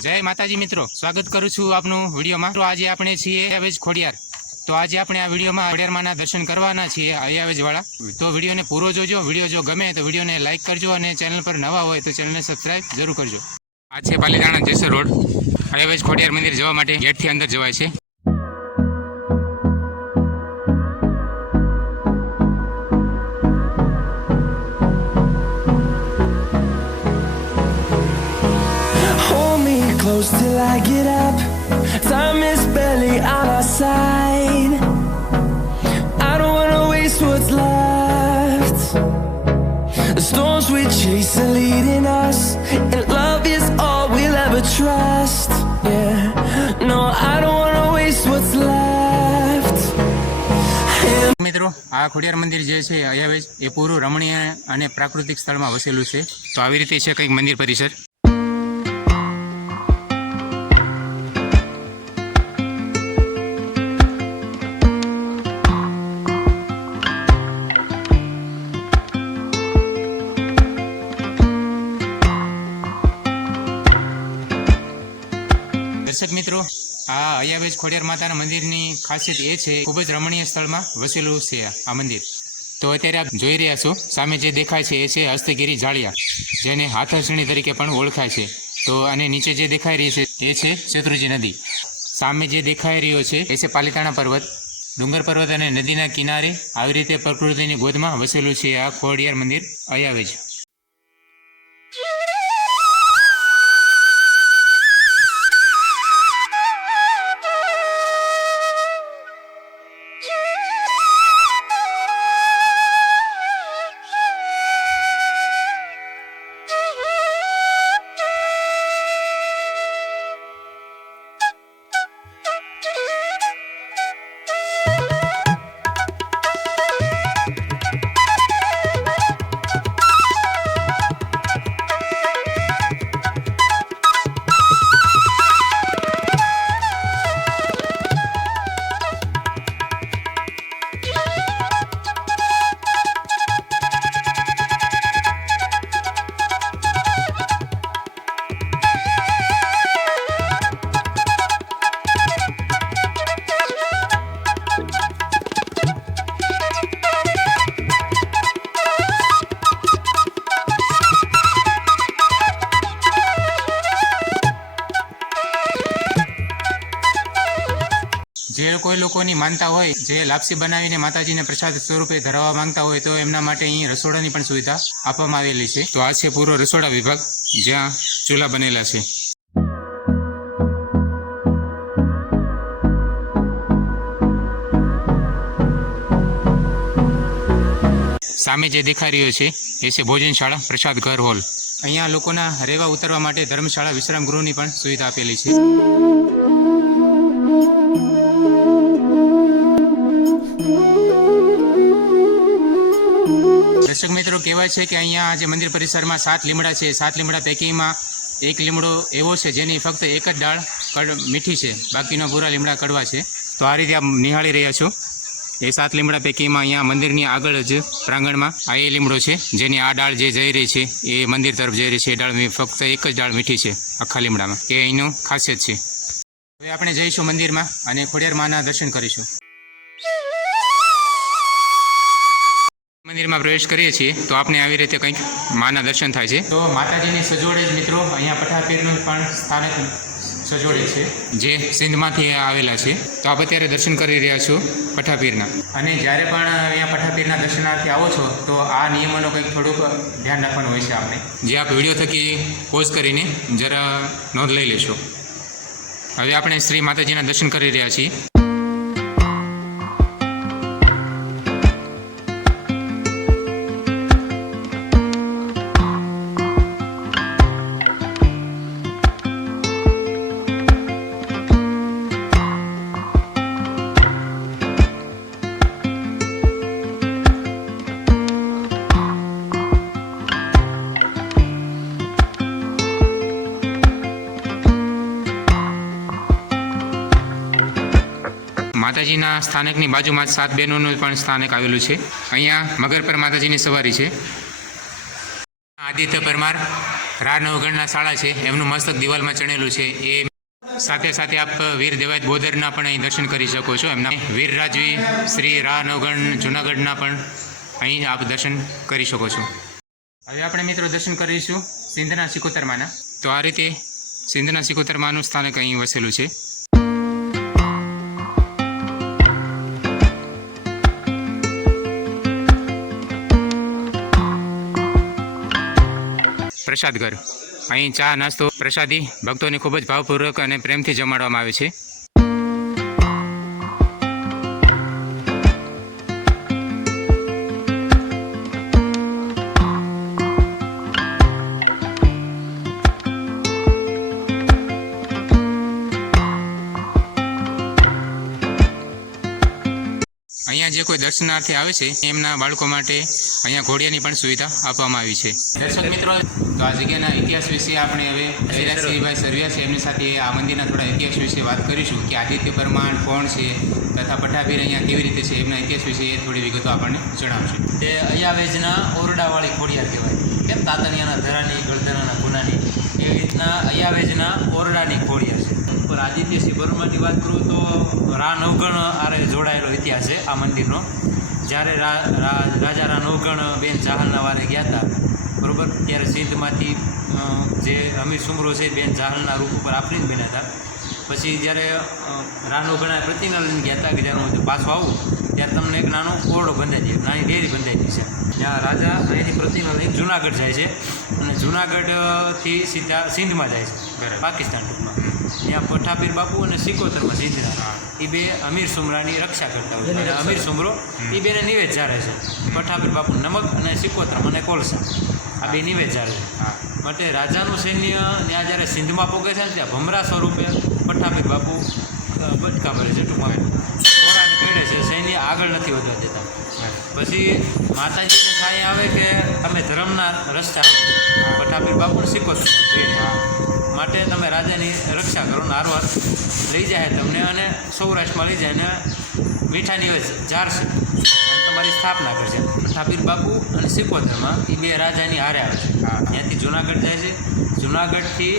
જય માતાજી મિત્રો, સ્વાગત કરું છું આપનું વિડીયોમાં। તો આજે આપણે છીએ અયાવેજ ખોડિયાર। તો આજે આપણે આ વિડીયોમાં ખોડિયારમાંના દર્શન કરવાના છીએ અયાવેજ વાળા। તો વિડીયોને પૂરો જોજો। વિડીયો જો ગમે તો વિડીયોને લાઈક કરજો અને ચેનલ પર નવા હોય તો ચેનલને સબસ્ક્રાઇબ જરૂર કરજો। આ છે પાલીતાણા જેસર રોડ, અયાવેજ ખોડિયાર મંદિર જવા માટે ગેટથી અંદર જવાય છે। Close till I get up. Time is barely on our side. I don't wanna waste what's left. The storms we chase are leading us, and love is all we'll ever trust. Yeah, no, I don't wanna waste what's left. મિત્રો, આ ખોડિયાર મંદિર જે છે અયાવેજ એ પૂરું રમણીય અને પ્રાકૃતિક સ્થળમાં વસેલું છે। તો આવી રીતે છે કંઈક મંદિર પરિસર। દર્શક મિત્રો, આ અયાવેજ ખોડિયાર માતાના મંદિરની ખાસિયત એ છે ખૂબ જ રમણીય સ્થળમાં વસેલું છે આ મંદિર। તો અત્યારે આપ જોઈ રહ્યા છો, સામે જે દેખાય છે એ છે હસ્તગીરી જાળિયા, જેને હાથરસણી તરીકે પણ ઓળખાય છે। તો અને નીચે જે દેખાઈ રહી છે એ છે શેત્રુંજી નદી। સામે જે દેખાઈ રહ્યો છે એ છે પાલીતાણા પર્વત। ડુંગર પર્વત અને નદીના કિનારે આવી રીતે પ્રકૃતિની ગોદમાં વસેલું છે આ ખોડિયાર મંદિર અયાવેજ। જે કોઈ લોકોની માનતા હોય, જે લાપસી બનાવીને માતાજીને પ્રસાદ સ્વરૂપે ધરાવવા માંગતા હોય તો એમના માટે અહીં રસોડાની પણ સુવિધા આપવામાં આવેલી છે। તો આ છે પૂરો રસોડા વિભાગ, જ્યાં ચૂલા બનેલા છે। સામે જે દેખાઈ રહ્યો છે એ છે ભોજનશાળા પ્રસાદ ઘર હોલ। અહીંયા લોકોના રહેવા ઉતરવા માટે ધર્મશાળા વિશ્રામ ગૃહની પણ સુવિધા આપેલી છે। દર્શક મિત્રો, કહેવાય છે કે અહીંયા જે મંદિર પરિસરમાં 7 લીમડા છે, 7 લીમડા પૈકીમાં એક લીમડો એવો છે જેની ફક્ત એક જ ડાળ મીઠી છે, બાકીના પૂરા લીમડા કડવા છે। તો આ રીતે આપ નિહાળી રહ્યા છો એ 7 લીમડા પૈકીમાં અહીંયા મંદિરની આગળ જ પ્રાંગણમાં આ એ લીમડો છે જેની આ ડાળ જે જઈ રહી છે એ મંદિર તરફ જઈ રહી છે। એ ડાળ ફક્ત એક જ ડાળ મીઠી છે આખા લીમડામાં, એ અહીંનું ખાસિયત છે। હવે આપણે જઈશું મંદિરમાં અને ખોડિયાર માના દર્શન કરીશું। મંદિરમાં પ્રવેશ કરીએ છીએ તો આપણે આવી રીતે કંઈક માના દર્શન થાય છે। તો માતાજીની સજોડે જ મિત્રો અહીંયા પઠાપીરનું પણ સ્થાનક સજોડે છે, જે સિંધમાંથી આવેલા છે। તો આપ અત્યારે દર્શન કરી રહ્યા છો પઠાપીરના। અને જ્યારે પણ અહીંયા પઠાપીરના દર્શનાર્થે આવો છો તો આ નિયમોનો કંઈક થોડુંક ધ્યાન રાખવાનું હોય છે આપણે, જે આપ વિડીયો થકી પોઝ કરીને જરા નોંધ લઈ લેશો। હવે આપણે શ્રી માતાજીના દર્શન કરી રહ્યા છીએ। માતાજીના સ્થાનકની બાજુમાં 7 બહેનોનું પણ સ્થાનક આવેલું છે। અહીંયા મગર પર માતાજીની સવારી છે। આદિત્ય પરમાર, રા નવગણના શાળા છે એમનું મસ્તક દિવાલમાં ચણેલું છે. એ સાથે સાથે આપ વીર દેવાયત બોદરના પણ અહીં દર્શન કરી શકો છો. એમના વીર રાજવી શ્રી રા નવગણ જુનાગઢના પણ અહીં આપ દર્શન કરી શકો છો. હવે આપણે મિત્રો દર્શન કરીશું સિંધના સિકોતરમાના. તો આ રીતે સિંધના સિકોતરમાનું સ્થાનક અહીં વસેલું છે. પ્રસાદ ઘર. અહીં ચા નાસ્તો પ્રસાદી ભક્તોને ખૂબ જ ભાવપૂર્વક અને પ્રેમથી જમાડવામાં આવે છે. અહીંયા જે કોઈ દર્શનાર્થી આવે છે એમના બાળકો માટે અહીંયા ઘોડિયાની પણ સુવિધા આપવામાં આવી છે. દર્શક મિત્રો, તો આ જગ્યાના ઇતિહાસ વિશે આપણે હવે જયરાજસિંહભાઈ સરવિયા છે એમની સાથે આ મંદિરના થોડા ઇતિહાસ વિશે વાત કરીશું કે આદિત્ય પરમાર કોણ છે તથા પઠાભીર અહીંયા કેવી રીતે છે એમના ઇતિહાસ વિશે થોડી વિગતો આપણને જણાવશે. તે અયાવેજના ઓરડાવાળી ખોડિયાર કહેવાય. કેમ તાતણિયાના ધરાની ગળધરાના ગુનાની એવી રીતના અયાવેજના ઓરડાની ખોડિયાર છે. પર આદિત્યસિંહ પરમારની વાત કરું તો રા નવગણ આરે જોડાયેલો ઇતિહાસ છે આ મંદિરનો. જ્યારે રાજા રા નવગણ બેન જાહલના વારે ગયા હતા બરાબર, ત્યારે સિંધમાંથી જે અમીર સુમરો છે બેન જાહલના રૂપ ઉપર આફરીન બન્યા હતા. પછી જ્યારે રા નવગણે પ્રતિજ્ઞા લઈને ગયા હતા કે જ્યારે હું પાછું આવું ત્યારે તમને એક નાનો ઓરડો બંધાઈ દે, નાની ડેરી બંધાઈ છે. જ્યાં રાજા અહીંની પ્રતિજ્ઞા લઈને જુનાગઢ જાય છે અને જુનાગઢથી સીધા સિંધમાં જાય છે, પાકિસ્તાન ટૂંકમાં. ત્યાં પઠાપીર બાપુ અને સિકોતરમાં સિંધના એ બે અમીર સુમરાની રક્ષા કરતા હોય અને અમીર સુમરો એ બેને નિવેદ જારે છે. પઠાપીર બાપુ નમક અને સિકોતરમ અને કોલસા આ બે નિવેદ જારે છે. માટે રાજાનું સૈન્ય ત્યાં જ્યારે સિંધમાં પોગે છે ને ત્યાં ભમરા સ્વરૂપે પઠાપીર બાપુ બટકા ભરે છે, ટૂંકમાં ઘોડાને કેળે છે, સૈન્ય આગળ નથી વધવા દેતા. પછી માતાજીને થાય આવે કે અમે ધર્મના રસ્તા પઠાપીર બાપુ સિકોતર માટે તમે રાજાની રક્ષા કરો ને હારવાર લઈ જાય તમને અને સૌરાષ્ટ્રમાં લઈ જાય ને મીઠા નિવેદ જારશે અને તમારી સ્થાપના કરશે. પઠાપીર બાપુ અને સિકોતરમાં એ બે રાજાની હારે આવે છે. ત્યાંથી જુનાગઢ જાય છે. જુનાગઢથી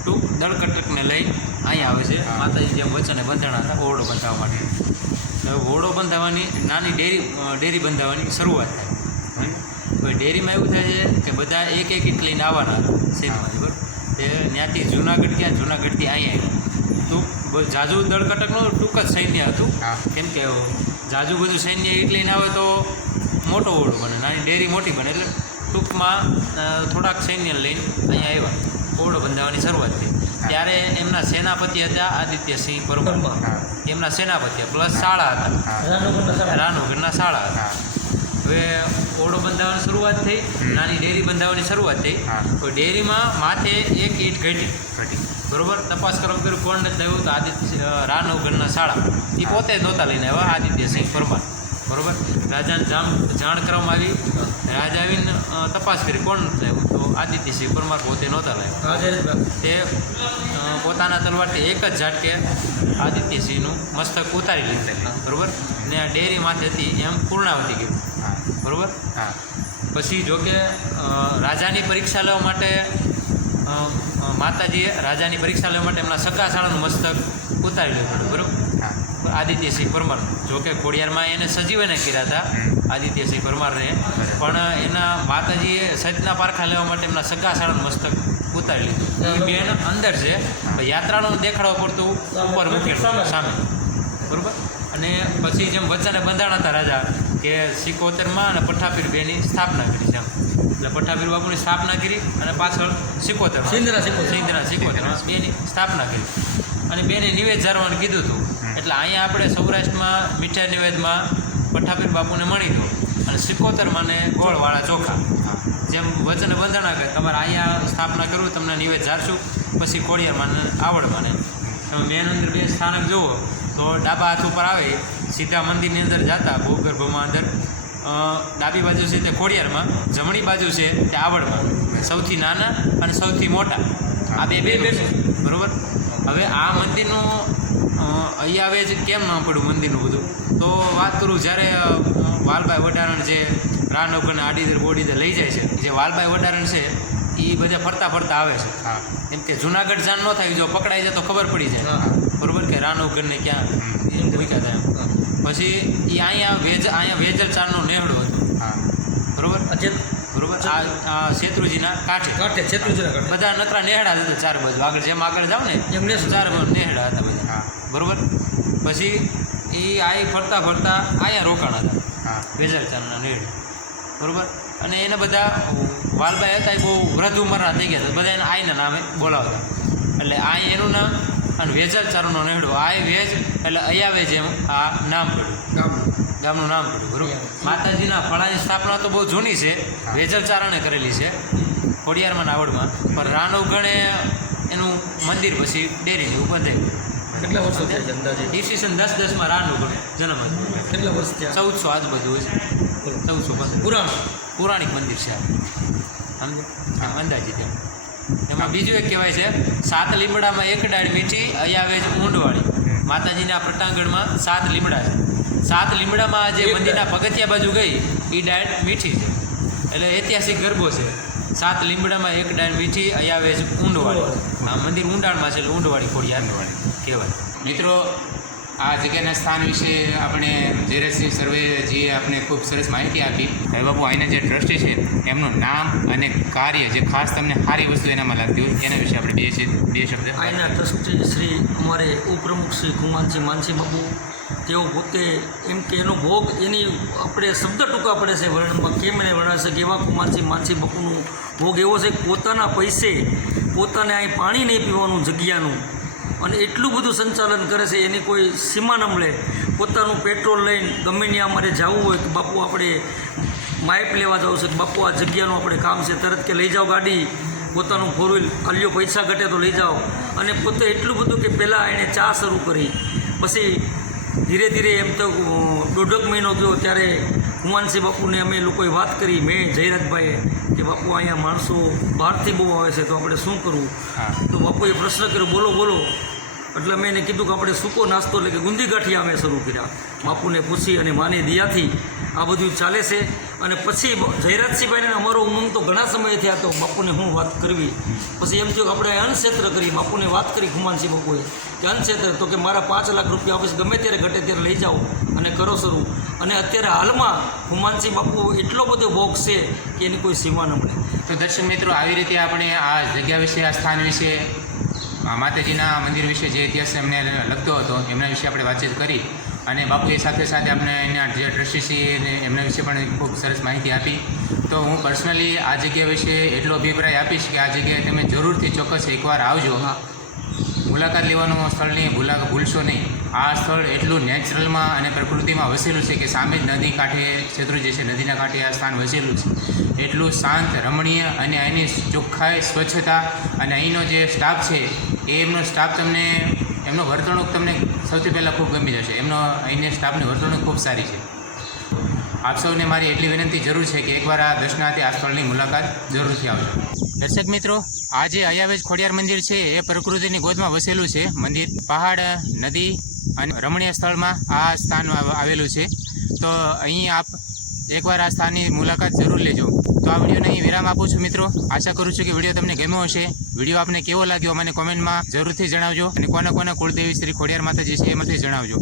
ટૂંક દળકટકને લઈને અહીંયા આવે છે. માતાજી જેમ વચને બંધાણા હતા ઓરડો બંધાવવા માટે. હવે ઓરડો બંધાવવાની નાની ડેરી બંધાવવાની શરૂઆત થાય. હવે ડેરીમાં એવું થાય છે કે બધા એક એક ઈંટ લઈને આવવાના હતા સિંધમાંથી બરાબર. તે ત્યાંથી જુનાગઢ ગયા, જુનાગઢથી અહીંયા આવ્યા. તો બહુ જાજુ દળકટકનું ટૂંક જ સૈન્ય હતું. કેમ કે જાજુ બધું સૈન્ય ઈંટ લઈને આવે તો મોટો ઓરડો બને, નાની ડેરી મોટી બને. એટલે ટૂંકમાં થોડાક સૈન્ય લઈને અહીંયા આવ્યા, ઓરડો બંધાવવાની શરૂઆત થઈ. ત્યારે એમના સેનાપતિ હતા આદિત્યસિંહ પરમાર. એમના સેનાપતિ પ્લસ શાળા હતા, રાનોગઢના શાળા હતા. હવે ઓરડો બંધાવવાની શરૂઆત થઈ, નાની ડેરી બંધાવવાની શરૂઆત થઈ. તો ડેરીમાં માથે એક ઈંટ ઘટી બરાબર. તપાસ કરવા કર્યું કોણ નથી થયું તો આદિત્ય રાનવગઢના શાળા એ પોતે જ નહોતા લઈને આવ્યા, આદિત્યસિંહ પરમાર બરાબર. રાજાને જાણ કરવામાં આવી. રાજા આવીને તપાસ કરી કોણ નથી થયું તો આદિત્યસિંહ પરમાર પોતે નહોતા લાવ્યા. તે પોતાના તલવારથી એક જ ઝાટકે આદિત્યસિંહનું મસ્તક ઉતારી લીધું બરાબર. ને આ ડેરી માથેથી એમ પૂર્ણાવતી ગયું બરાબર. પછી જોકે રાજાની પરીક્ષા લેવા માટે માતાજીએ રાજાની પરીક્ષા લેવા માટે એમના સગા શાળાનું મસ્તક ઉતારી લેવું પડ્યું બરાબર. આદિત્યસિંહ પરમાર જોકે ખોડિયારમાં એને સજીવને કર્યા હતા આદિત્યસિંહ પરમારને, પણ એના માતાજીએ સચના પારખા લેવા માટે એમના સગા શાળાનું મસ્તક ઉતારી લીધું. એ બેન અંદર છે, યાત્રાનું દેખાડવા પડતું ઉપર મૂકેલું સામે બરાબર. અને પછી જેમ વચ્ચાને બંધાણા હતા રાજા કે સિકોતરમાં અને પઠાપીર બેની સ્થાપના કરી છે. એટલે પઠાપીર બાપુની સ્થાપના કરી અને પાછળ સિકોતરમાં સિંધના સિકોતરમાં બેની સ્થાપના કરી અને બેને નિવેદ જારવાનું કીધું હતું. એટલે અહીંયા આપણે સૌરાષ્ટ્રમાં મીઠા નિવેદમાં પઠાપીર બાપુને મળી દો અને સિકોતરમાં ને ગોળવાળા ચોખા જેમ વચને બંધાણા કે તમારે અહીંયા સ્થાપના કરવું તમને નિવેદ જારશું પછી ખોડિયારમાં આવડવાને. તમે મેન અંદર બે સ્થાનક જુઓ તો ડાબા હાથ ઉપર આવે સીધા મંદિરની અંદર જતા ભૂગર્ભમાં અંદર ડાબી બાજુ છે તે ખોડિયારમાં, જમણી બાજુ છે તે આવડમાં. સૌથી નાના અને સૌથી મોટા આ બે છે બરાબર. હવે આ મંદિરનું અયાવેજ કેમ નામ પડ્યું મંદિરનું બધું તો વાત કરું. જ્યારે વાલભાઈ વડારણ જે રાનવગઢને આડીદર બોડીદર લઈ જાય છે, જે વાલભાઈ વડારણ છે એ બધા ફરતા ફરતા આવે છે. હા એમ કે જુનાગઢ જાણ ન થાય, જો પકડાઈ જાય તો ખબર પડી જાય, બરોબર, કે રાનવગઢને ક્યાં મૂક્યા હતા એમ. પછી એ અહીંયા વેજલ ચારનો નેહડો હતો, હા બરોબર, બરોબર. આ શેત્રુજીના કાંઠે બધા નકરા નેહડા હતા ચાર બાજુ. આગળ જાવ ને એમને ચાર બાજુ નેહડા હતા બધા, હા બરોબર. પછી એ આઈ ફરતા ફરતા અહીંયા રોકાણ હતા, હા વેજલ ચારના નેહડે, બરોબર. અને એને બધા વાલભાઈ હતા એ બહુ વૃદ્ધ ઉંમરના થઈ ગયા હતા, બધા એને આઈના નામે બોલાવતા. એટલે આ એનું નામ અને વેજલ ચારનો નેહડો, આ વેજ એટલે અયાવેજ એમ આ નામ પડ્યું, ગામનું નામ પડ્યું, બરોબર. માતાજીના ફળાની સ્થાપના તો બહુ જૂની છે, વેજલ ચારણે કરેલી છે ખોડિયારમાં આવડમાં, પણ રાનવગણે એનું મંદિર પછી ડેરી એવું બંધાયું. કેટલા વર્ષો થયા છે અંદાજે? ઈસવીસન 1010 રાનવગણ જન્મ હતો. કેટલા વર્ષ થયા? 1400 આજુબાજુ હોય છે, 1400 પુરાણ પૌરાણિક મંદિર છે આ, સમજો, અંદાજિત એમ. એમાં બીજું એક કહેવાય છે, 7 લીમડામાં એક ડાળ મીઠી અયાવેજ ઊંડવાળી. માતાજીના પ્રટાંગણમાં 7 લીમડા છે, 7 લીમડામાં જે મંદિરના પગથિયા બાજુ ગઈ એ ડાળ મીઠી છે, એટલે ઐતિહાસિક ગરબો છે. 7 લીમડામાં એક ડાળ મીઠી અયાવેજ ઊંડવાળી. આ મંદિર ઊંડાણમાં છે એટલે ઊંડવાળી ખોડિયાર કહેવાય. મિત્રો આ જગ્યાના સ્થાન વિશે આપણે ધીરજસિંહ સર્વેજીએ આપણે ખૂબ સરસ માહિતી આપી. હવે બાપુ અહીંના જે ટ્રસ્ટી છે એમનું નામ અને કાર્ય જે ખાસ તમને સારી વસ્તુ એનામાં લાગતી હોય એના વિશે આપણે બે શબ્દ. અહીંના ટ્રસ્ટી શ્રી અમારે ઉપપ્રમુખ શ્રી કુમારજી માનસી બાપુ, તેઓ પોતે એમ કે એનો ભોગ એની આપણે શબ્દ ટૂંકા પડે છે વર્ણનમાં, કેમ એને વર્ણાશે કે એવા કુમારજી માનસી બાપુનું ભોગ એવો છે કે પોતાના પૈસે પોતાને અહીં પાણી નહીં પીવાનું જગ્યાનું, અને એટલું બધું સંચાલન કરે છે એની કોઈ સીમા ન મળે. પોતાનું પેટ્રોલ લઈને ગમે ત્યાં અમારે જવું હોય કે બાપુ આપણે માઇપ લેવા જવું છે કે બાપુ આ જગ્યાનું આપણે કામ છે, તરત કે લઈ જાઓ ગાડી, પોતાનું ફોર વ્હીલ અલ્યો પૈસા ઘટે તો લઈ જાઓ. અને પોતે એટલું બધું કે પહેલાં એણે ચા શરૂ કરી, પછી ધીરે ધીરે એમ તો 1.5 મહિનો ગયો ત્યારે કુમાનસિંહ બાપુને અમે લોકોએ વાત કરી, મેં જયરાજભાઈએ, કે બાપુ અહીંયા માણસો બહારથી બહુ આવે છે તો આપણે શું કરવું. તો બાપુએ પ્રશ્ન કર્યો, બોલો બોલો. એટલે મેં એને કીધું કે આપણે સૂકો નાસ્તો એટલે કે ગુંદી ગાંઠિયા અમે શરૂ કર્યા. બાપુને પૂછી અને માની દિયાથી આ બધું ચાલે છે. અને પછી જયરાજસિંહભાઈને અમારો ઉમંગ તો ઘણા સમય થયા, તો બાપુને હું વાત કરવી. પછી એમ થયું કે આપણે અન્નક્ષેત્ર કરી, બાપુને વાત કરી કુમાનસિંહ બાપુએ કે અન્નક્ષેત્ર, તો કે મારા 5 લાખ રૂપિયા ઓફિસ ગમે ત્યારે ઘટે ત્યારે લઈ જાઓ અને કરો શરૂ. અને અત્યારે હાલમાં કુમાનસિંહ બાપુ એટલો બધો ભોગ છે કે એની કોઈ સીમા ન મળે. તો દર્શક મિત્રો આવી રીતે આપણે આ જગ્યા વિશે, આ સ્થાન વિશે, માતાજીના મંદિર વિશે જે ઇતિહાસ એમને લગતો હતો એમના વિશે આપણે વાતચીત કરી. અને બાપુએ સાથે સાથે આપણે એના જે ટ્રસ્ટી છે એમના વિશે પણ ખૂબ સરસ માહિતી આપી. તો હું પર્સનલી આ જગ્યા વિશે એટલો અભિપ્રાય આપીશ કે આ જગ્યાએ તમે જરૂરથી ચોક્કસ એકવાર આવજો, મુલાકાત લેવાનું સ્થળની ભૂલશો નહીં. આ સ્થળ એટલું નેચરલમાં અને પ્રકૃતિમાં વસેલું છે કે સામે જ નદી કાંઠે શેત્રુંજી છે, નદીના કાંઠે આ સ્થાન વસેલું છે. એટલું શાંત, રમણીય અને અહીંની ચોખ્ખાઈ, સ્વચ્છતા અને અહીંનો જે સ્ટાફ છે એ એમનો સ્ટાફ તમને, એમનો વર્તણૂક તમને સૌથી પહેલાં ખૂબ ગમી જશે. અહીંની સ્ટાફની વર્તણૂક ખૂબ સારી છે. આપ સૌને મારી એટલી વિનંતી જરૂર છે કે એકવાર આ દર્શનાર્થે આ સ્થળની મુલાકાત જરૂરથી આવજો. દર્શક મિત્રો, આ જે અયાવેજ ખોડિયાર મંદિર છે એ પ્રકૃતિની ગોદમાં વસેલું છે મંદિર. પહાડ, નદી અને રમણીય સ્થળમાં આ સ્થાન આવેલું છે. તો અહીં આપ એકવાર આ સ્થાનની મુલાકાત જરૂર લેજો. તો આ વિડીયોને અહીં વિરામ આપું છું મિત્રો. આશા કરું છું કે વિડીયો તમને ગમ્યો હશે. વિડીયો આપને કેવો લાગ્યો મને કોમેન્ટમાં જરૂરથી જણાવજો. અને કોના કોના કુળદેવી શ્રી ખોડિયાર માતાજી છે એમાંથી જણાવજો.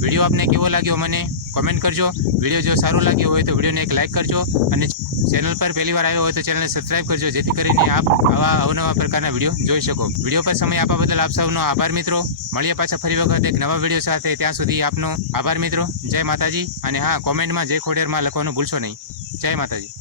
વિડીયો આપને કેવો લાગ્યો મને કોમેન્ટ કરજો. વિડીયો જો સારો લાગ્યો હોય તો વિડીયોને એક લાઇક કરજો. અને ચેનલ પર પહેલી વાર આવ્યો હોય તો ચેનલને સબસ્ક્રાઈબ કરજો, જેથી કરીને આપ આવા અવનવા પ્રકારના વિડીયો જોઈ શકો. વિડીયો પર સમય આપવા બદલ આપ સૌનો આભાર મિત્રો. મળીએ પાછા ફરી વખત એક નવા વિડીયો સાથે. ત્યાં સુધી આપનો આભાર મિત્રો. જય માતાજી. અને હા, કોમેન્ટમાં જય ખોડિયારમાં લખવાનું ભૂલશો નહીં. જય માતાજી.